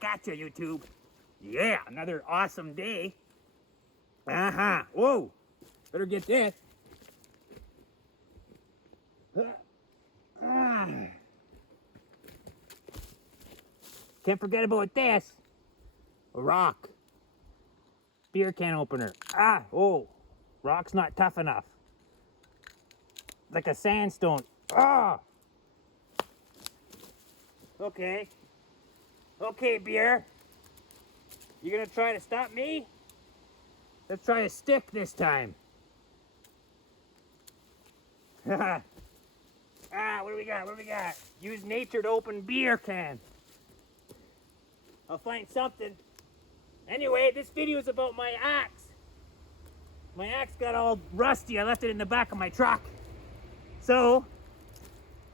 back at you, YouTube. Yeah, another awesome day. Whoa, better get this. Can't forget about this. A rock. Beer can opener. Oh, rock's not tough enough. Like a sandstone. Okay. Okay, beer. You gonna try to stop me? Let's try a stick this time. What do we got? What do we got? Use nature to open beer can. I'll find something. Anyway, this video is about my axe. My axe got all rusty. I left it in the back of my truck. So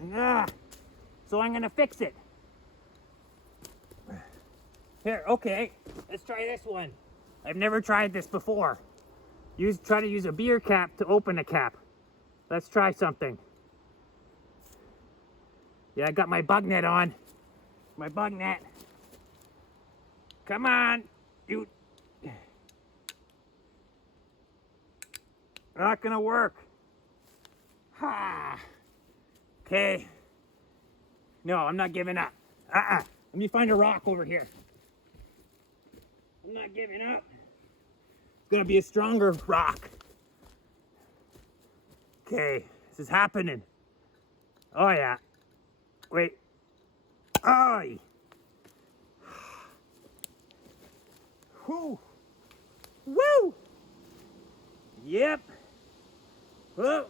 I'm gonna fix it. Here, okay, let's try this one. I've never tried this before. Try to use a beer cap to open a cap. Let's try something. Yeah, I got my bug net on. My bug net. Come on, dude. Not gonna work. Okay. No, I'm not giving up. Let me find a rock over here. I'm not giving up. It's gonna be a stronger rock. Okay, this is happening. Oh yeah. Wait. Oh. Whoo. Woo. Yep. Whoa.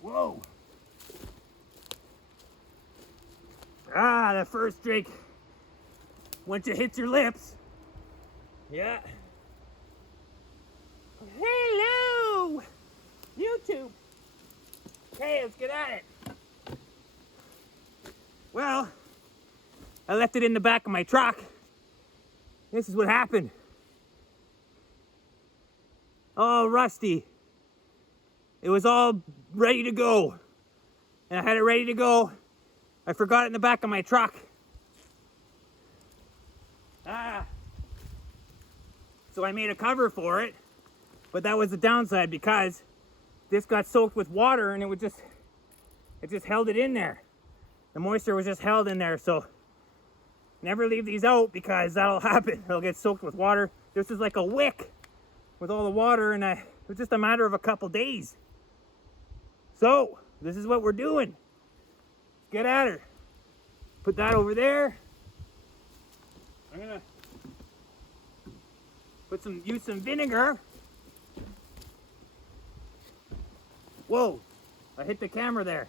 Whoa. The first drink, once it hits your lips. Yeah. Hello, YouTube. Okay, let's get at it. Well, I left it in the back of my truck. This is what happened. All rusty. It was all ready to go. And I had it ready to go. I forgot it in the back of my truck. So I made a cover for it. But that was the downside because this got soaked with water and it just held it in there. The moisture was just held in there. So never leave these out because that'll happen. It'll get soaked with water. This is like a wick with all the water, and it was just a matter of a couple days. So this is what we're doing. Let's get at her. Put that over there. I'm gonna use some vinegar. Whoa, I hit the camera there.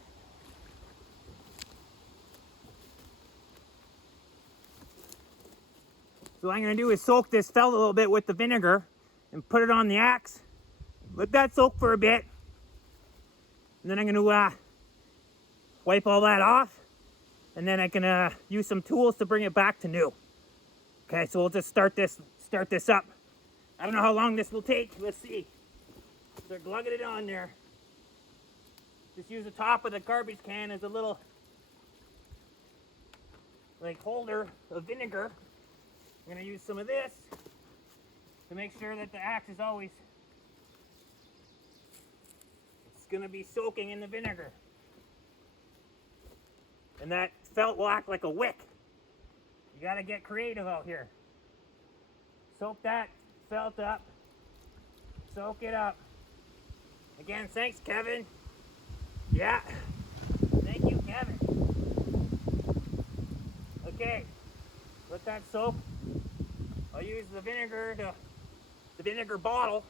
So what I'm gonna do is soak this felt a little bit with the vinegar and put it on the axe. Let that soak for a bit. And then I'm gonna wipe all that off. And then I can use some tools to bring it back to new. Okay, so we'll just start this up. I don't know how long this will take. Let's see. Start glugging it on there. Just use the top of the garbage can as a little like holder of vinegar. I'm gonna use some of this to make sure that the axe is always, it's gonna be soaking in the vinegar. And that felt will act like a wick. You gotta get creative out here. Soak that felt up. Soak it up. Again, thanks, Kevin. Yeah. Thank you, Kevin. Okay. Let that soak. I'll use the vinegar bottle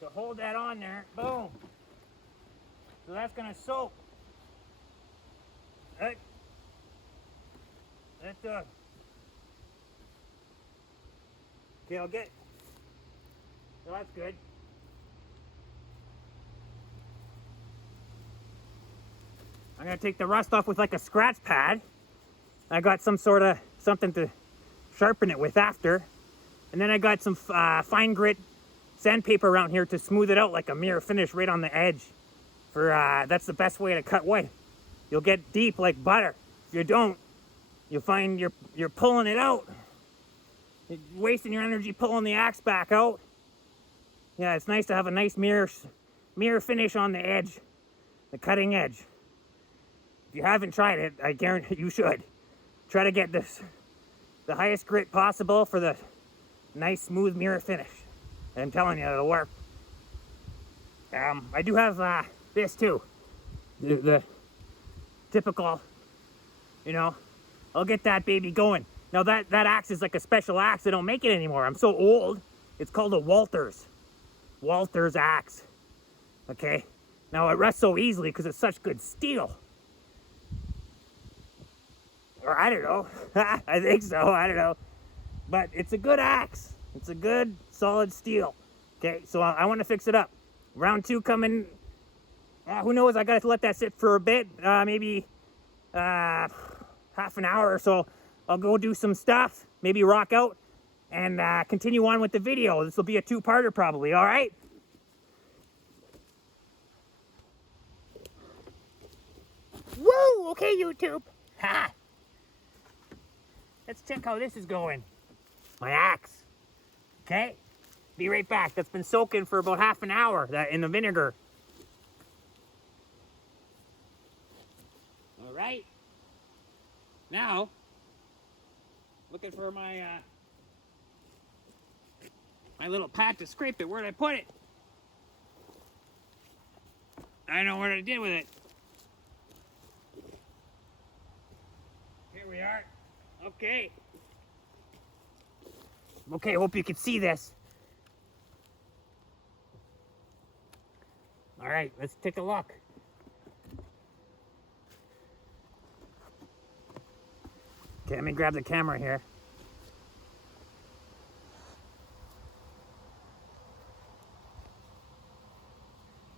to hold that on there. Boom. So that's gonna soak. Right. Okay, I'll get. So that's good. I'm gonna take the rust off with like a scratch pad. I got some sort of something to sharpen it with after. And then I got some fine grit sandpaper around here to smooth it out like a mirror finish right on the edge. That's the best way to cut wood. You'll get deep like butter. If you don't, you'll find you're pulling it out. You're wasting your energy pulling the axe back out. Yeah, it's nice to have a nice mirror finish on the edge, the cutting edge. If you haven't tried it, I guarantee you should. Try to get the highest grit possible for the nice smooth mirror finish. I'm telling you, it'll work. I do have this too. The typical, you know, I'll get that baby going. Now that axe is like a special axe. They don't make it anymore. I'm so old. It's called a Walters axe. Okay. Now it rusts so easily because it's such good steel. Or I don't know. I think so. I don't know. But it's a good axe. It's a good solid steel. Okay. So I want to fix it up. Round 2 coming. Who knows? I got to let that sit for a bit. Maybe half an hour or so. I'll go do some stuff. Maybe rock out. And continue on with the video. This will be a 2-parter probably. All right? Woo! Okay, YouTube. Ha! Let's check how this is going. My axe. Okay? Be right back. That's been soaking for about half an hour in the vinegar. All right. Now, looking for my my little pad to scrape it. Where'd I put it? I know what I did with it. Here we are. Okay. Okay, hope you can see this. All right, let's take a look. Okay, let me grab the camera here.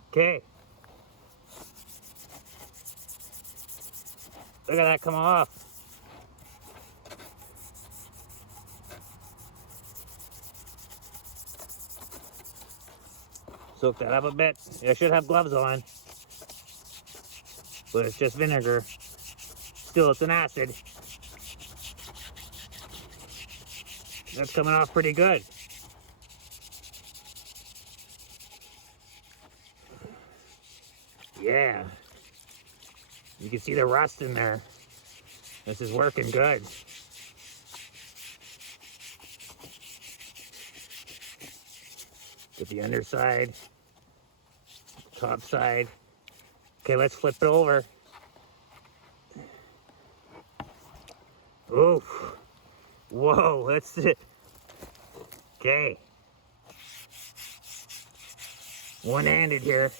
Okay. Look at that come off. Soak that up a bit. I should have gloves on. But it's just vinegar. Still, it's an acid. That's coming off pretty good. Yeah. You can see the rust in there. This is working good. Get the underside, top side. Okay, let's flip it over. Oof. Whoa, that's it. Okay. One-handed here.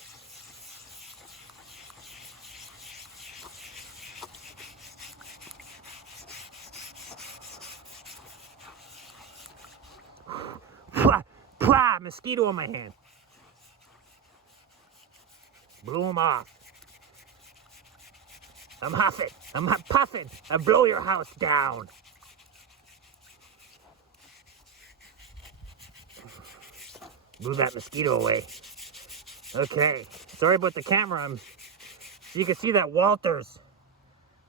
Plah, mosquito on my hand. Blew him off. I'm huffing. I'm puffing. I blow your house down. Move that mosquito away. Okay. Sorry about the camera. So you can see that Walters.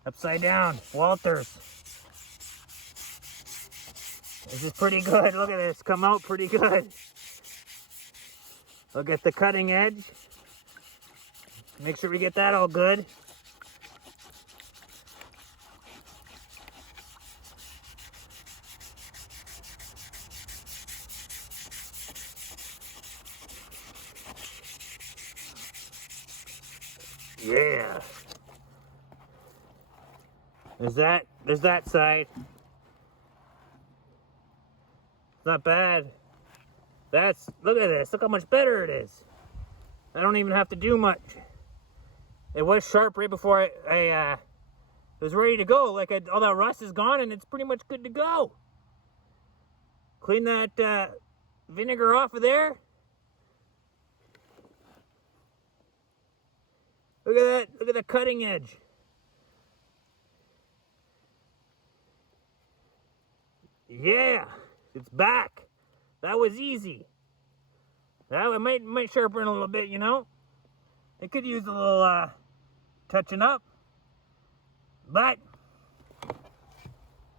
Upside down. Walters. This is pretty good. Look at this. Come out pretty good. Look at the cutting edge. Make sure we get that all good. Yeah. There's that side. Not bad. Look at this. Look how much better it is. I don't even have to do much. It was sharp right before I was ready to go. Like all that rust is gone and it's pretty much good to go. Clean that vinegar off of there. Look at that. Look at the cutting edge. Yeah. It's back. That was easy. Well, it might sharpen a little bit, you know. It could use a little touching up. But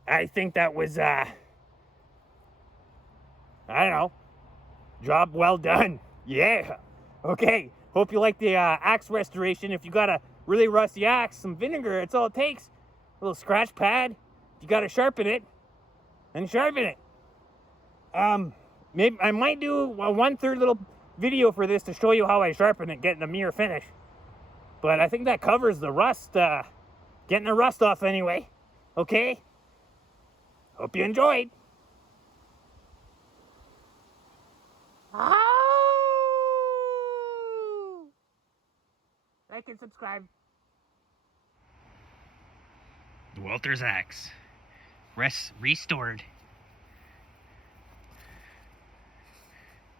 I think that was I don't know, job well done. Yeah. Okay. Hope you like the axe restoration. If you got a really rusty axe, some vinegar, it's all it takes. A little scratch pad. If you got to sharpen it, then sharpen it. Maybe I might do a 1/3 little video for this to show you how I sharpen it, getting the mirror finish. But I think that covers the rust, getting the rust off anyway. Okay? Hope you enjoyed. Oh! Like and subscribe. Walter's axe. Restored.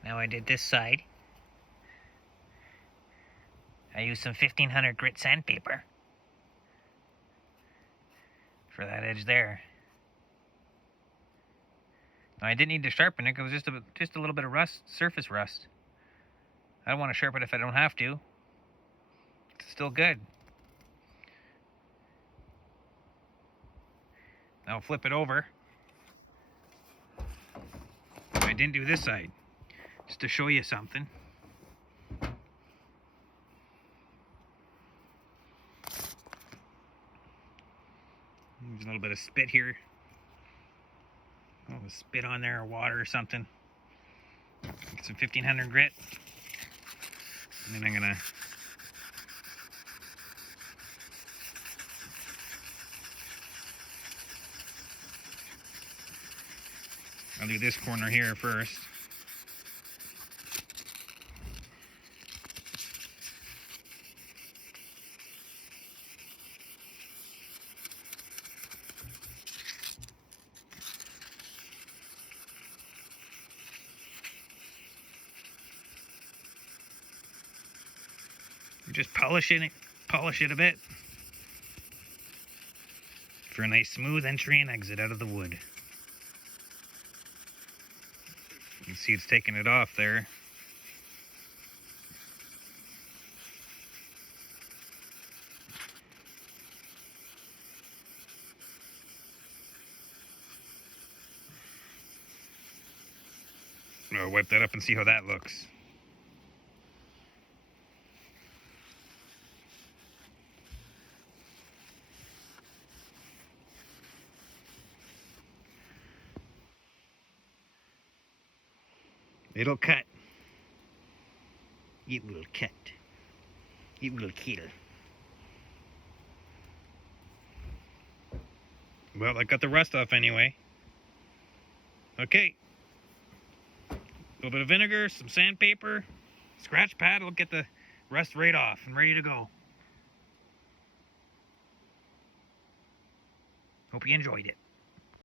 Now I did this side. I used some 1500 grit sandpaper for that edge there. Now I didn't need to sharpen it, it was just a little bit of rust, surface rust. I don't want to sharpen it if I don't have to. It's still good. Now I'll flip it over. I didn't do this side, just to show you something. There's a little bit of spit here. Oh, spit on there or water or something. Get some 1500 grit. And then I'm gonna I'll do this corner here first. Just polish it a bit for a nice smooth entry and exit out of the wood. You can see it's taking it off there. I'll wipe that up and see how that looks. It'll cut. It will cut. It will kill. Well, I got the rust off anyway. Okay. A little bit of vinegar, some sandpaper, scratch pad will get the rust right off and ready to go. Hope you enjoyed it.